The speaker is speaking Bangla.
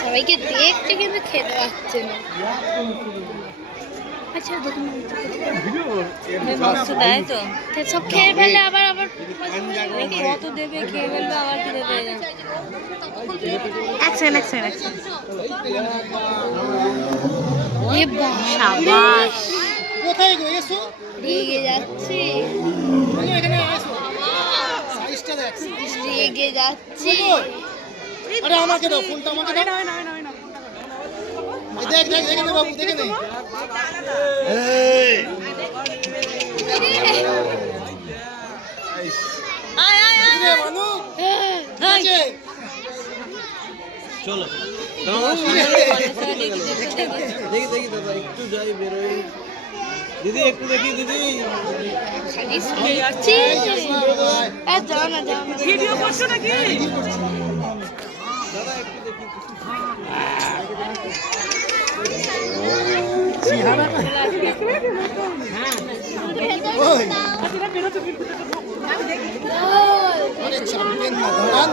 সবাইকে দেখতে কিন্তু খেতে পাচ্ছে না। আচ্ছা দেয় তো সব খেয়ে ফেললে আবার আবার কত দেবে, খেয়ে ফেলবে আবার কি দেবে। এক সেকেন্ড সাবাস, কোথায় গেছো? রেগে যাচ্ছি, এখানে আসো, সাইজটা দেখ। রেগে যাচ্ছি। আরে আমাকে দাও, ফোনটা আমাকে দাও। দেখ দেখ, দেখে নে বাবু, দেখে নে। এই আয় আয় আয় রে মানু, আছে চলো দেখি দেখি দাদা, একটু যাই বেরোই। দিদি একটু দেখি দিদি। খালি শুনে যাচ্ছি। যাও না ভিডিও করছো নাকি? দাদা একটু দেখি। ওই আরে চাপবেন না, দাঁড়ান